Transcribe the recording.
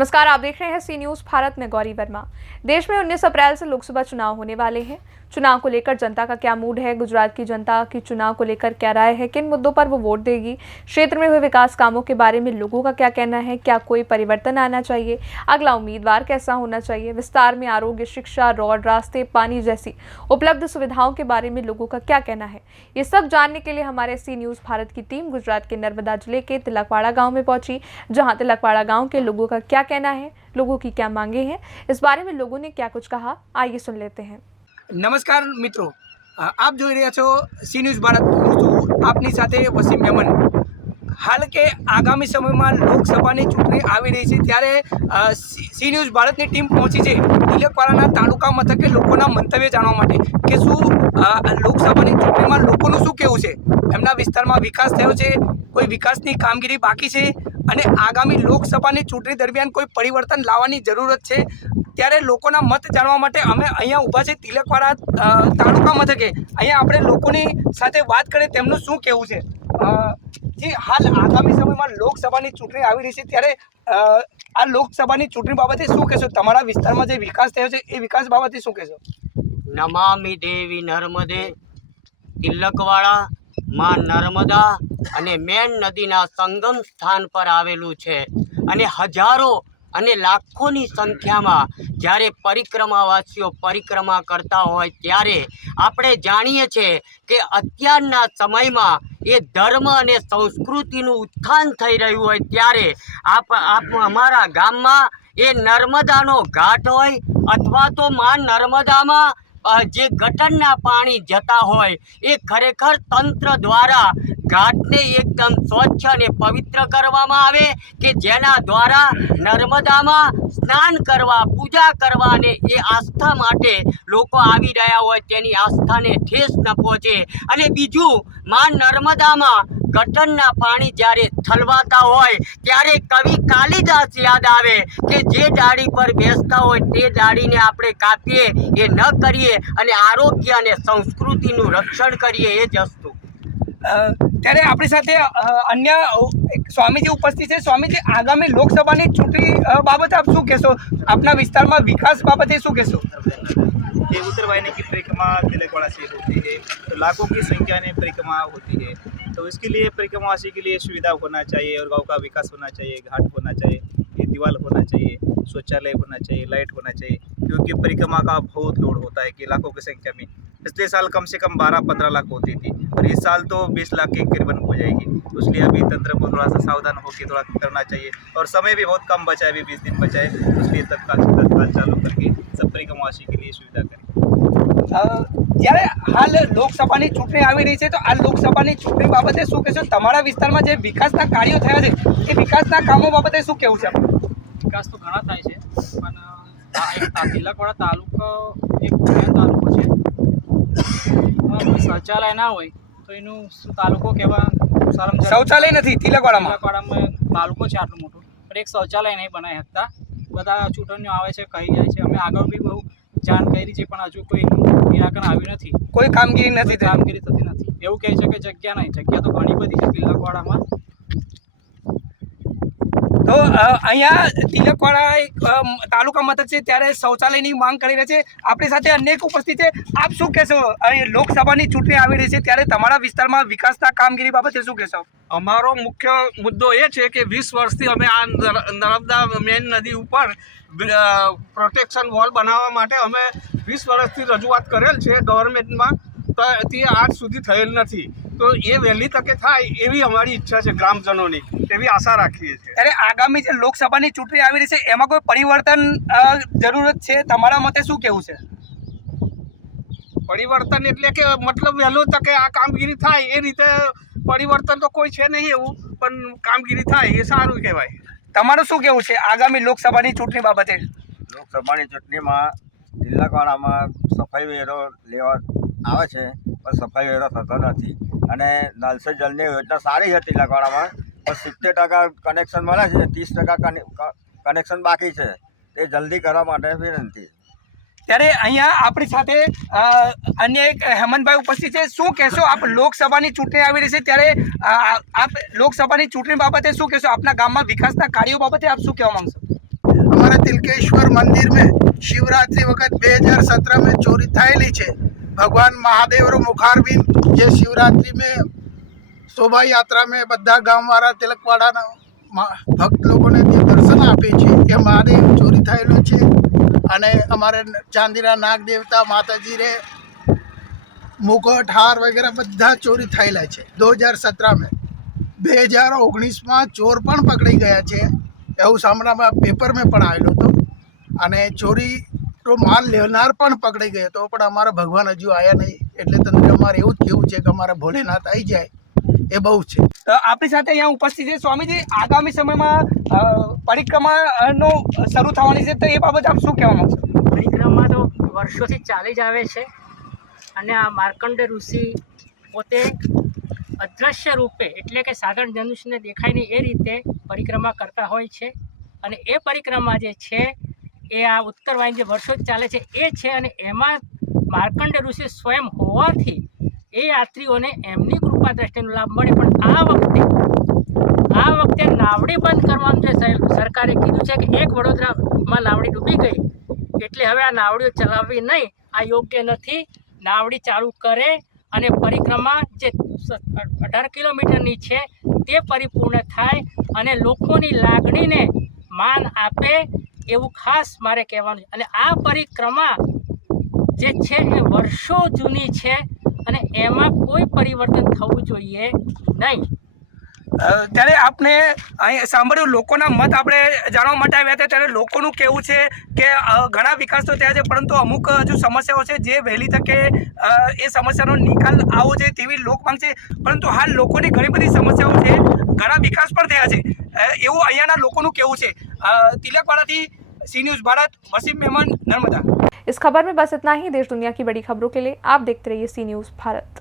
नमस्कार, आप देख रहे हैं सी न्यूज़ भारत में गौरी वर्मा। देश में 19 अप्रैल से लोकसभा चुनाव होने वाले हैं। चुनाव को लेकर जनता का क्या मूड है, गुजरात की जनता की चुनाव को लेकर क्या राय है, किन मुद्दों पर वो वोट देगी, क्षेत्र में हुए विकास कामों के बारे में लोगों का क्या कहना है, क्या कोई परिवर्तन आना चाहिए, अगला उम्मीदवार कैसा होना चाहिए, विस्तार में आरोग्य, शिक्षा, रोड, रास्ते, पानी जैसी उपलब्ध सुविधाओं के बारे में लोगों का क्या कहना है, ये सब जानने के लिए हमारे सी न्यूज़ भारत की टीम गुजरात के नर्मदा जिले के तिलकवाड़ा गाँव में पहुंची, जहाँ तिलकवाड़ा गाँव के लोगों का क्या कहना है, लोगों की क्या मांगे हैं, इस बारे में लोगों ने क्या कुछ कहा, आइए सुन लेते हैं। नमस्कार मित्रों, आप જોઈ રહ્યા છો સી ન્યૂઝ ભારત। હું છું આપની સાથે વસીમ મેમન। હાલ કે આગામી સમયમાં લોકસભાની ચૂંટણી આવી રહી છે, ત્યારે સી ન્યૂઝ ભારતની ટીમ પહોંચી છે તિલકવાડાના તાલુકા મથકે લોકોના મંતવ્ય જાણવા માટે કે શું લોકસભાની ચૂંટણીમાં લોકોનું શું કહેવું છે, એમના વિસ્તારમાં વિકાસ થયો છે, કોઈ વિકાસની કામગીરી બાકી છે અને આગામી લોકસભાની ચૂંટણી દરમિયાન કોઈ પરિવર્તન લાવવાની જરૂરત છે, ત્યારે લોકોના મત જાણવા માટે અમે અહીંયા ઊભા છે તિલકવાડા તાલુકા મથકે। અહીંયા આપણે લોકોની સાથે વાત કરીએ તેમનું શું કહેવું છે। જે હાલ આગામી સમયમાં લોકસભાની ચૂંટણી આવી રહી છે, ત્યારે આ લોકસભાની ચૂંટણી બાબતે શું કહેશો? તમારા વિસ્તારમાં જે વિકાસ થયો છે એ વિકાસ બાબતે શું કહેશો? નમામિ દેવી નર્મદે તિલકવાડા માં નર્મદા અને મેન નદીના સંગમ સ્થાન પર આવેલું છે અને હજારો અને લાખોની સંખ્યામાં જ્યારે પરિક્રમાવાસીઓ પરિક્રમા કરતા હોય ત્યારે આપણે જાણીએ છીએ કે અત્યારના સમયમાં એ ધર્મ અને સંસ્કૃતિનું ઉત્થાન થઈ રહ્યું હોય ત્યારે અમારા ગામમાં એ નર્મદાનો ઘાટ હોય અથવા તો માં નર્મદામાં જે ગટરના પાણી જતા હોય એ ખરેખર તંત્ર દ્વારા ઘાટને એકદમ સ્વચ્છ અને પવિત્ર કરવામાં આવે કે જેના દ્વારા નર્મદામાં સ્નાન કરવા, પૂજા કરવા અને એ આસ્થા માટે લોકો આવી રહ્યા હોય તેની આસ્થાને ઠેસ ન પહોંચે। અને બીજું, માં નર્મદામાં ગટરના પાણી જ્યારે ઠલવાતા હોય ત્યારે કવિ કાલિદાસ યાદ આવે કે જે ડાળી પર બેસતા હોય તે ડાળીને આપણે કાપીએ એ ન કરીએ અને આરોગ્ય અને સંસ્કૃતિનું રક્ષણ કરીએ, એ જ વસ્તુ। ત્યારે આપણી સાથે અન્ય એક સ્વામીજી ઉપસ્થિત છે। સ્વામીજી, આગામી લોકસભાની ચૂંટણી બાબતે આપ શું કહેશો? આપના વિસ્તારમાં વિકાસ બાબતે શું કહેશો? ये उत्तर वाहिनी की परिक्रमा तिलकवाड़ा से होती है, तो लाखों की संख्या में परिक्रमा होती है, तो इसके लिए परिक्रमावासी के लिए सुविधा होना चाहिए और गांव का विकास होना चाहिए, घाट होना चाहिए, ये दीवार होना चाहिए, शौचालय होना चाहिए, लाइट होना चाहिए, क्योंकि परिक्रमा का बहुत लोड होता है कि लाखों की संख्या में। पिछले साल कम से कम 12-15 लाख होती थी और इस साल तो 20 लाख के करीबन हो जाएगी, तो इसलिए अभी तंत्र को थोड़ा सा सावधान होकर थोड़ा करना चाहिए और समय भी बहुत कम बचा है, अभी 20 दिन बचा है, तो इसलिए तत्काल चालू करके सब परिक्रमावासी के लिए सुविधा करें। જ્યારે હાલ લોકસભાની ચૂંટણી આવી રહી છે, તો આ લોકસભાની ચૂંટણી બાબતે શું કહેશો? તમારા વિસ્તારમાં જે વિકાસના કાર્યો થયા છે એ વિકાસના કામો બાબતે શું કહેવું છે? વિકાસ તો ઘણા થાય છે, પણ આ તિલકવાડા તાલુકો એક મેન તાલુકો છે। શૌચાલય ના હોય તો એનું શું તાલુકો કહેવા? શૌચાલય નથી તિલકવાડામાં તાલુકો છે આટલું મોટું, પણ એક શૌચાલય નહીં બનાવી શકતા। બધા ચૂંટણીઓ આવે છે, કહી જાય છે, અમે આગળ બી બહુ જાણ કરી છે, પણ હજુ કોઈ નિરાકરણ આવ્યું નથી, કોઈ કામગીરી નથી થતી નથી। એવું કહે છે કે જગ્યા નહીં, જગ્યા તો ઘણી બધી છે તિલકવાડામાં। તો અહીંયા તિલકવાડા એક તાલુકા મથક છે, ત્યારે શૌચાલયની માંગ કરી રહ્યા છે। આપણી સાથે અનેક ઉપસ્થિત છે। આપ શું કહેશો? અહીં લોકસભાની ચૂંટણી આવી રહી છે, ત્યારે તમારા વિસ્તારમાં વિકાસના કામગીરી બાબતે શું કહેશો? અમારો મુખ્ય મુદ્દો એ છે કે 20 વર્ષથી અમે આ નર્મદા મેન નદી ઉપર પ્રોટેક્શન વોલ બનાવવા માટે અમે 20 વર્ષથી રજૂઆત કરેલ છે ગવર્મેન્ટમાં, તો તે આજ સુધી થયેલ નથી, તો એ વહેલી તકે થાય એવી અમારી ઈચ્છા છે ગ્રામજનોની, એવી આશા રાખીએ છીએ। ત્યારે આગામી જે લોકસભાની ચૂંટણી આવી રહી છે એમાં કોઈ પરિવર્તન જરૂરત છે? તમારા મતે શું કહેવું છે? પરિવર્તન એટલે કે મતલબ વહેલું તકે આ કામગીરી થાય એ રીતે પરિવર્તન તો કોઈ છે નહીં એવું, પણ કામગીરી થાય એ સારું કહેવાય। તમારું શું કહેવું છે આગામી લોકસભાની ચૂંટણી બાબતે? લોકસભાની ચૂંટણીમાં તિલકવાડામાં સફાઈ વેરો લેવા આવે છે, પણ સફાઈ વેરો થતો નથી અને નલ સે જલની યોજના સારી છે તિલકવાડામાં, પણ 70% કનેક્શન મળે છે, 30% કનેક્શન બાકી છે, તે જલ્દી કરવા માટે વિનંતી। ત્યારે અહીંયા આપણી સાથે અન્ય એક હેમંતભાઈ ઉપસ્થિત છે। શું કહેશો આપ? લોકસભાની ચૂંટણી આવી રહી છે, ત્યારે આપ લોકસભાની ચૂંટણી બાબતે શું કહેશો? આપના ગામમાં વિકાસના કાર્યો બાબતે આપ શું કહેવા માંગશો? અમારા તિલકેશ્વર મંદિર में શિવરાત્રી વખત 2017 में ચોરી થયેલી છે। ભગવાન મહાદેવનો મુખારબિંદ જે શિવરાત્રી में શોભા યાત્રા में બધા ગામવાળા તિલકવાડાના ભક્ત લોકોને જે દર્શન આપે છે એ મહાદેવ ચોરી થયેલો છે। અને અમારે ચાંદીના નાગ દેવતા માતાજી રે મુકટ હાર વગેરે બધા ચોરી થયેલા છે 2017 में। 2019માં ચોર પણ પકડી ગયા છે એવું સાંભળવામાં પેપરમાં પણ આવેલું હતું। અને ચોરી તો માલ લેનાર પણ પકડી ગયો હતો, પણ અમારા ભગવાન હજુ આવ્યા નહીં। એટલે તંત્ર અમારે એવું જ કહેવું છે કે અમારા ભોલેનાથ આવી જાય એ બહુ છે। આપણી સાથે અહીંયા ઉપસ્થિત છે સ્વામીજી, આગામી સમયમાં પરિક્રમાનો શરૂ થવાની છે, તો એ બાબત આપ શું કહેવા માંગશો? પરિક્રમા તો વર્ષોથી ચાલી જ આવે છે અને આ માર્કંડેય ઋષિ પોતે અદ્રશ્ય રૂપે એટલે કે સાધારણ ધનુષને દેખાય નહીં એ રીતે પરિક્રમા કરતા હોય છે। અને એ પરિક્રમા જે છે એ આ ઉત્તર વાહિની જે વર્ષો જ ચાલે છે એ છે। અને એમાં માર્કંડેય ઋષિ સ્વયં હોવાથી એ યાત્રીઓને એમની કૃપા દ્રષ્ટિનો લાભ મળે। પણ આ વખતે નાવડી બંધ કરવાનું જે સરકારે કીધું છે કે એક વડોદરામાં નાવડી ડૂબી ગઈ એટલે હવે આ નાવડીઓ ચલાવવી નહીં, આ યોગ્ય નથી। નાવડી ચાલુ કરે અને પરિક્રમા જે 18 કિલોમીટરની છે તે પરિપૂર્ણ થાય અને લોકોની લાગણીને માન આપે એવું ખાસ મારે કહેવાનું છે। અને આ પરિક્રમા જે છે એ વર્ષો જૂની છે અને એમાં કોઈ પરિવર્તન થવું જોઈએ નહીં। ત્યારે આપણે અહીં સાંભળ્યું, લોકોના મત આપણે જાણવા માટે આવ્યા હતા। ત્યારે લોકોનું કહેવું છે કે ઘણા વિકાસ તો થયા છે, પરંતુ અમુક હજુ સમસ્યાઓ છે જે વહેલી તકે એ સમસ્યાનો નિકાલ આવવો જોઈએ તેવી લોક માંગ છે। પરંતુ હાલ લોકોની ઘણી બધી સમસ્યાઓ છે, ઘણા વિકાસ પણ થયા છે એવું અહીંયાના લોકોનું કહેવું છે। તિલકવાડાથી सी न्यूज़ भारत, वसीम मेमन, नर्मदा। इस खबर में बस इतना ही। देश दुनिया की बड़ी खबरों के लिए आप देखते रहिए सी न्यूज़ भारत।